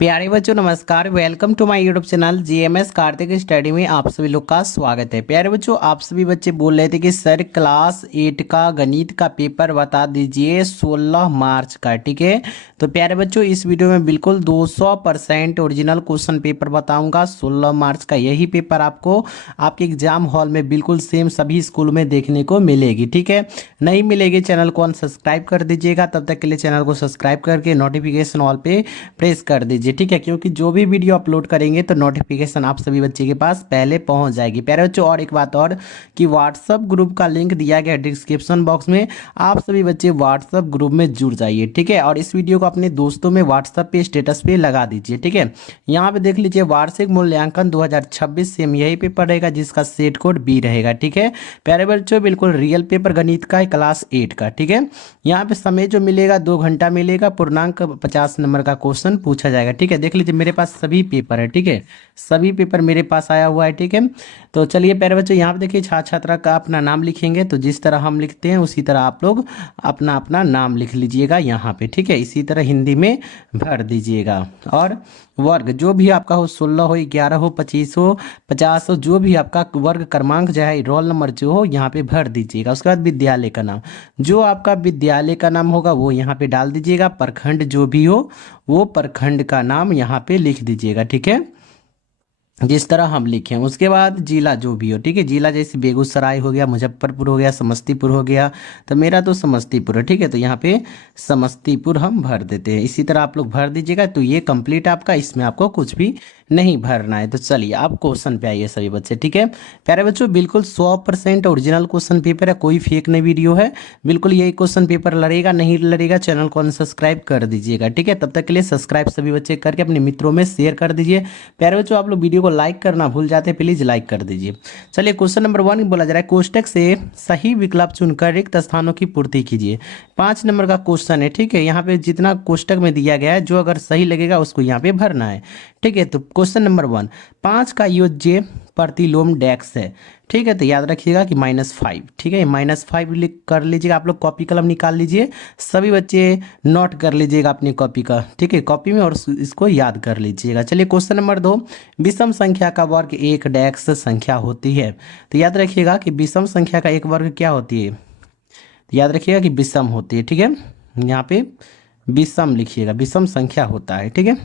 प्यारे बच्चों नमस्कार। Welcome to my YouTube channel GMS Kartik study में आप सभी लोग का स्वागत है। प्यारे बच्चों, आप सभी बच्चे बोल रहे थे कि सर क्लास 8 का गणित का पेपर बता दीजिए 16 मार्च का। ठीक है, तो प्यारे बच्चों इस वीडियो में बिल्कुल 200% ओरिजिनल क्वेश्चन पेपर बताऊंगा। 16 मार्च का यही पेपर आपको आपके एग्जाम हॉल में बिल्कुल सेम सभी स्कूल में देखने को मिलेगी। ठीक है, नहीं मिलेगी चैनल को अनसब्सक्राइब कर दीजिएगा। तब तक के लिए चैनल को सब्सक्राइब करके नोटिफिकेशन ऑल पे प्रेस कर दीजिए। ठीक है, क्योंकि जो भी वीडियो अपलोड करेंगे तो नोटिफिकेशन आप सभी बच्चे के पास पहले पहुंच जाएगी। प्यारे बच्चों, और एक बात और कि व्हाट्सएप ग्रुप का लिंक दिया गया है डिस्क्रिप्शन बॉक्स में, आप सभी बच्चे व्हाट्सएप ग्रुप में जुड़ जाइए। ठीक है, और इस वीडियो को अपने दोस्तों में व्हाट्सएप पे स्टेटस पे लगा दीजिए। ठीक है, यहाँ पे देख लीजिए वार्षिक मूल्यांकन 2026 सेम यही पेपर रहेगा जिसका सेट कोड बी रहेगा। ठीक है प्यारे बच्चों, बिल्कुल रियल पेपर गणित का है क्लास 8 का। ठीक है, यहाँ पे समय जो मिलेगा 2 घंटा मिलेगा। पूर्णांक 50 नंबर का क्वेश्चन पूछा जाएगा। ठीक है, देख लीजिए मेरे पास सभी पेपर है। ठीक है, सभी पेपर मेरे पास आया हुआ है। ठीक है, तो चलिए प्यारे बच्चों, यहाँ पे देखिए छात्र छात्रा का अपना नाम लिखेंगे, तो जिस तरह हम लिखते हैं उसी तरह आप लोग अपना अपना नाम लिख लीजिएगा यहाँ पे। ठीक है, इसी तरह हिंदी में भर दीजिएगा। और वर्ग जो भी आपका हो, 16 हो, 11 हो, 25 हो, 50 हो, जो भी आपका वर्ग क्रमांक चाहे रोल नंबर जो हो यहाँ पे भर दीजिएगा। उसके बाद विद्यालय का नाम, जो आपका विद्यालय का नाम होगा वो यहाँ पे डाल दीजिएगा। प्रखंड जो भी हो वो प्रखंड का नाम यहाँ पे लिख दीजिएगा। ठीक है, जिस तरह हम लिखे हैं। उसके बाद जिला जो भी हो, ठीक है, जिला जैसे बेगूसराय हो गया, मुजफ्फरपुर हो गया, समस्तीपुर हो गया, तो मेरा तो समस्तीपुर है। ठीक है, तो यहाँ पे समस्तीपुर हम भर देते हैं। इसी तरह आप लोग भर दीजिएगा। तो ये कंप्लीट आपका, इसमें आपको कुछ भी नहीं भरना है। तो चलिए आप क्वेश्चन पे आइए सभी बच्चे। ठीक है प्यारे बच्चों, बिल्कुल 100% ओरिजिनल क्वेश्चन पेपर है, कोई फेक नहीं वीडियो है। बिल्कुल यही क्वेश्चन पेपर लड़ेगा, नहीं लड़ेगा चैनल को अनसब्सक्राइब कर दीजिएगा। ठीक है, तब तक के लिए सब्सक्राइब सभी बच्चे करके अपने मित्रों में शेयर कर दीजिए। प्यारे बच्चों, आप लोग वीडियो को लाइक करना भूल जाते हैं, प्लीज लाइक कर दीजिए। चलिए क्वेश्चन नंबर 1 बोला जा रहा है, कोष्टक से सही विकल्प चुनकर रिक्त स्थानों की पूर्ति कीजिए। 5 नंबर का क्वेश्चन है। ठीक है, यहाँ पे जितना कोष्टक में दिया गया है, जो अगर सही लगेगा उसको यहाँ पे भरना है। ठीक है, तो क्वेश्चन नंबर 1, 5 का योज्य प्रतिलोम डैक्स है। ठीक है, तो याद रखिएगा कि -5। ठीक है, -5 लिख कर लीजिएगा। आप लोग कॉपी कलम निकाल लीजिए, सभी बच्चे नोट कर लीजिएगा अपनी कॉपी का। ठीक है, कॉपी में, और इसको याद कर लीजिएगा। चलिए क्वेश्चन नंबर 2, विषम संख्या का वर्ग एक डैक्स संख्या होती है। तो याद रखिएगा कि विषम संख्या का एक वर्ग क्या होती है, तो याद रखिएगा कि विषम होती है। ठीक है, यहाँ पे विषम लिखिएगा, विषम संख्या होता है। ठीक है,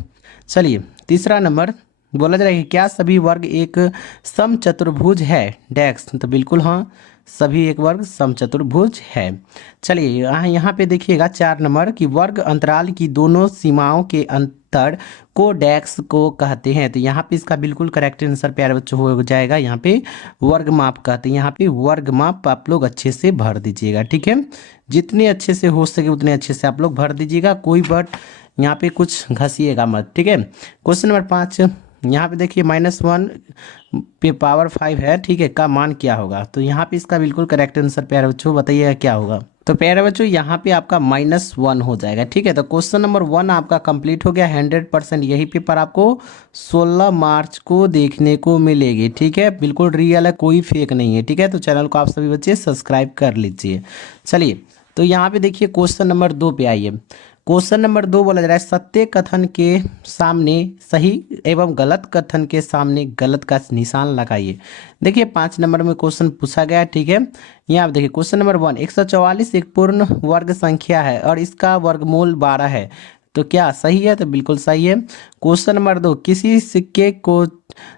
चलिए तीसरा नंबर बोला जा रहा है कि क्या सभी वर्ग एक समचतुर्भुज है डैक्स। तो बिल्कुल हाँ, सभी एक वर्ग समचतुर्भुज है। चलिए यहाँ पे देखिएगा 4 नंबर की वर्ग अंतराल की दोनों सीमाओं के अंतर को डैक्स को कहते हैं। तो यहाँ पे इसका बिल्कुल करेक्ट आंसर प्यारे बच्चों हो जाएगा, यहाँ पे वर्ग माप कहते हैं। यहाँ पे वर्ग माप आप लोग अच्छे से भर दीजिएगा। ठीक है, जितने अच्छे से हो सके उतने अच्छे से आप लोग भर दीजिएगा, कोई बट यहाँ पे कुछ घसीएगा मत। ठीक है, क्वेश्चन नंबर 5, यहाँ पे देखिए -1 पे पावर 5 है। ठीक है, का मान क्या होगा। तो यहाँ पे इसका बिल्कुल करेक्ट आंसर प्यारे बच्चों बताइएगा क्या होगा। तो प्यारे बच्चों यहाँ पे आपका -1 हो जाएगा। ठीक है, तो क्वेश्चन नंबर 1 आपका कंप्लीट हो गया। 100% यही पेपर आपको 16 मार्च को देखने को मिलेगी। ठीक है, बिल्कुल रियल है, कोई फेक नहीं है। ठीक है, तो चैनल को आप सभी बच्चे सब्सक्राइब कर लीजिए। चलिए तो यहाँ पे देखिए क्वेश्चन नंबर 2 पे आइए। क्वेश्चन नंबर 2 बोला जा रहा है, सत्य कथन के सामने सही एवं गलत कथन के सामने गलत का निशान लगाइए। देखिए 5 नंबर में क्वेश्चन पूछा गया है। ठीक है, यहाँ पे देखिए क्वेश्चन नंबर 1, 144 एक पूर्ण वर्ग संख्या है और इसका वर्गमूल 12 है। तो क्या सही है, तो बिल्कुल सही है। क्वेश्चन नंबर 2, किसी सिक्के को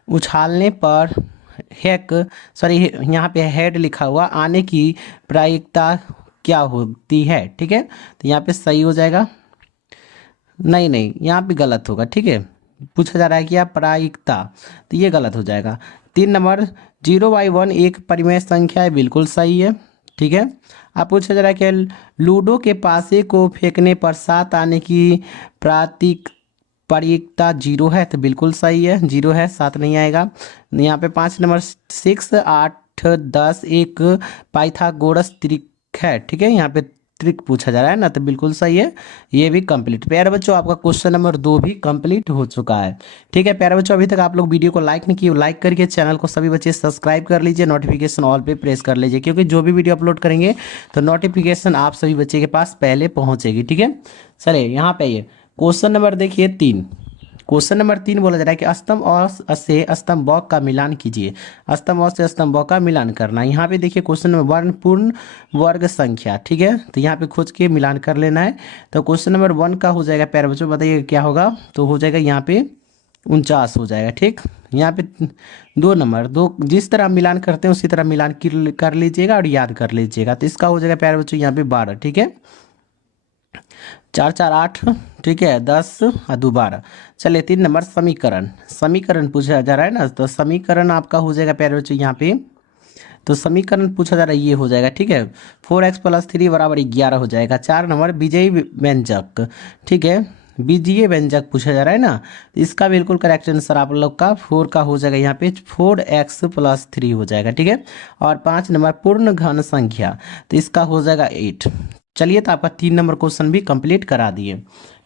उछालने पर यहाँ पे हेड लिखा हुआ आने की प्रायिकता क्या होती है। ठीक है, तो यहाँ पे सही हो जाएगा। नहीं नहीं, यहाँ पे गलत होगा। ठीक है, पूछा जा रहा है कि आप प्रायिकता, तो ये गलत हो जाएगा। 3 नंबर, 0/1 एक परिमेय संख्या है, बिल्कुल सही है। ठीक है, आप पूछा जा रहा है कि लूडो के पासे को फेंकने पर 7 आने की प्रायिकता 0 है। तो बिल्कुल सही है, 0 है, 7 नहीं आएगा। यहाँ पे 5 नंबर, 6, 8, 10 एक पाइथागोरस त्रिक है। ठीक है, यहाँ पे ट्रिक पूछा जा रहा है ना, तो बिल्कुल सही है, ये भी कंप्लीट। प्यारे बच्चों, आपका क्वेश्चन नंबर 2 भी कंप्लीट हो चुका है। ठीक है प्यारे बच्चों, अभी तक आप लोग वीडियो को लाइक नहीं किए, लाइक करके चैनल को सभी बच्चे सब्सक्राइब कर लीजिए, नोटिफिकेशन ऑल पे प्रेस कर लीजिए, क्योंकि जो भी वीडियो अपलोड करेंगे तो नोटिफिकेशन आप सभी बच्चे के पास पहले पहुंचेगी। ठीक है, चलिए यहाँ पे ये क्वेश्चन नंबर देखिए 3, क्वेश्चन नंबर 3 बोला जा रहा है कि स्तंभ अ से स्तंभ ब का मिलान कीजिए। स्तंभ अ से स्तंभ ब का मिलान करना। यहाँ पे देखिए क्वेश्चन नंबर 1 पूर्ण वर्ग संख्या, ठीक है, तो यहाँ पे खोज के मिलान कर लेना है। तो क्वेश्चन नंबर 1 का हो जाएगा, प्यारे बच्चों बताइए क्या होगा, तो हो जाएगा यहाँ पे 49 हो जाएगा। ठीक, यहाँ पे 2 नंबर, दो जिस तरह मिलान करते हैं उसी तरह मिलान कर लीजिएगा और याद कर लीजिएगा। तो इसका हो जाएगा प्यारे बच्चों यहाँ पे 12, ठीक है, 4 4 8, ठीक है, 10 और 2 12। चलिए 3 नंबर समीकरण, समीकरण पूछा जा रहा है ना, तो समीकरण आपका हो जाएगा प्यारे बच्चों यहाँ पे, तो समीकरण पूछा जा रहा है ये हो जाएगा, ठीक है, 4x + 3 = 11 हो जाएगा। 4 नंबर विजयी व्यंजक, ठीक है, बीजीय व्यंजक पूछा जा रहा है ना, तो इसका बिल्कुल करेक्ट आंसर आप लोग का 4 का हो जाएगा, यहाँ पे 4x + 3 हो जाएगा, ठीक है। और 5 नंबर पूर्ण घन संख्या, तो इसका हो जाएगा 8। चलिए, तो आपका 3 नंबर क्वेश्चन भी कंप्लीट करा दिए,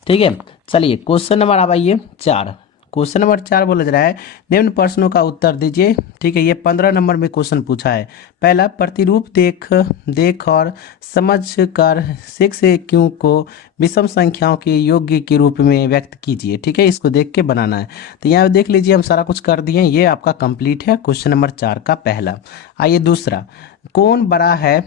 ठीक है। चलिए क्वेश्चन नंबर अब आइए 4। क्वेश्चन नंबर 4 बोला जा रहा है निम्न प्रश्नों का उत्तर दीजिए, ठीक है। ये 15 नंबर में क्वेश्चन पूछा है। पहला, प्रतिरूप देख और समझ कर 6q को विषम संख्याओं के योग्य के रूप में व्यक्त कीजिए, ठीक है, इसको देख के बनाना है। तो यहाँ देख लीजिए हम सारा कुछ कर दिए, ये आपका कंप्लीट है क्वेश्चन नंबर 4 का पहला। आइए दूसरा, कौन बड़ा है,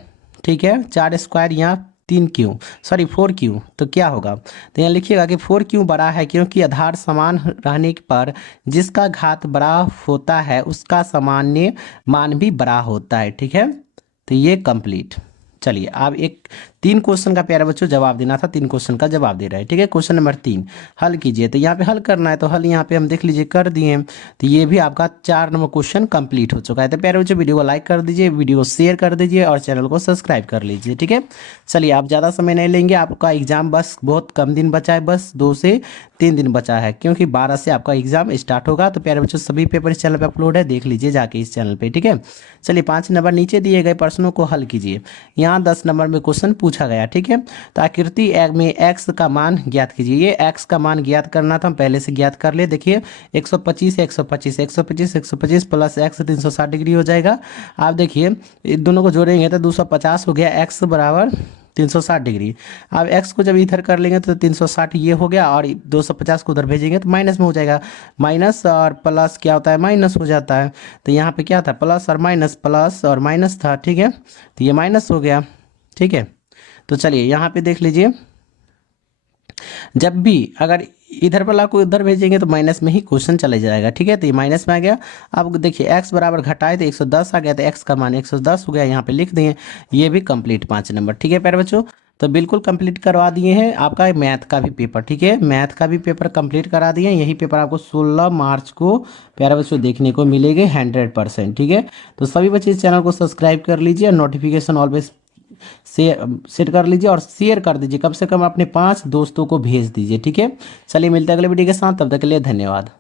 ठीक है, 4² यहाँ 3q, सॉरी 4q, तो क्या होगा, तो यहाँ लिखिएगा कि 4q बड़ा है क्योंकि आधार समान रहने पर जिसका घात बड़ा होता है उसका सामान्य मान भी बड़ा होता है, ठीक है। तो ये कंप्लीट। चलिए अब एक 3 क्वेश्चन का प्यारे बच्चों जवाब देना था, 3 क्वेश्चन का जवाब दे रहा है, ठीक है। क्वेश्चन नंबर 3 हल कीजिए, तो यहाँ पे हल करना है, तो हल यहाँ पे हम देख लीजिए कर दिए। तो ये भी आपका 4 नंबर क्वेश्चन कंप्लीट हो चुका है। तो प्यारे बच्चों वीडियो को लाइक कर दीजिए, वीडियो को शेयर कर दीजिए और चैनल को सब्सक्राइब कर लीजिए, ठीक है। चलिए आप ज़्यादा समय नहीं लेंगे, आपका एग्जाम बस बहुत कम दिन बचा है, बस 2 से 3 दिन बचा है, क्योंकि 12 से आपका एग्जाम स्टार्ट होगा। तो प्यारे बच्चों सभी पेपर इस चैनल पर अपलोड है, देख लीजिए जाके इस चैनल पर, ठीक है। चलिए 5 नंबर नीचे दिए गए प्रश्नों को हल कीजिए। यहाँ 10 नंबर में क्वेश्चन पूछा गया, ठीक है। तो आकृति में x का मान ज्ञात कीजिए। ये x का मान ज्ञात करना था, हम पहले से ज्ञात कर ले। देखिए 125 125 125 125 प्लस x 360 डिग्री हो जाएगा। आप देखिए इन दोनों को जोड़ेंगे तो 250 हो गया, x बराबर 360 डिग्री। अब x को जब इधर कर लेंगे तो 360 ये हो गया, और 250 को उधर भेजेंगे तो माइनस में हो जाएगा। माइनस और प्लस क्या होता है, माइनस हो जाता है। तो यहाँ पे क्या था, प्लस और माइनस, प्लस और माइनस था, ठीक है, तो ये माइनस हो गया, ठीक है। तो चलिए यहाँ पे देख लीजिए, जब भी अगर इधर वाला को इधर भेजेंगे तो माइनस में ही क्वेश्चन चले जाएगा, ठीक है। तो ये माइनस में आ गया। अब देखिए x बराबर घटाए तो 110 आ गया, तो x का मान 110 हो गया, यहाँ पे लिख दिए। ये भी कंप्लीट 5 नंबर, ठीक है प्यारे बच्चों। तो बिल्कुल कंप्लीट करवा दिए हैं आपका मैथ का भी पेपर, ठीक है, मैथ का भी पेपर कंप्लीट करा दिए। यही पेपर आपको 16 मार्च को प्यारे बच्चों देखने को मिलेंगे 100%, ठीक है। तो सभी बच्चे इस चैनल को सब्सक्राइब कर लीजिए, नोटिफिकेशन ऑलवेज सेट कर लीजिए और शेयर कर दीजिए, कम से कम अपने 5 दोस्तों को भेज दीजिए, ठीक है। चलिए मिलते हैं अगले वीडियो के साथ, तब तक के लिए धन्यवाद।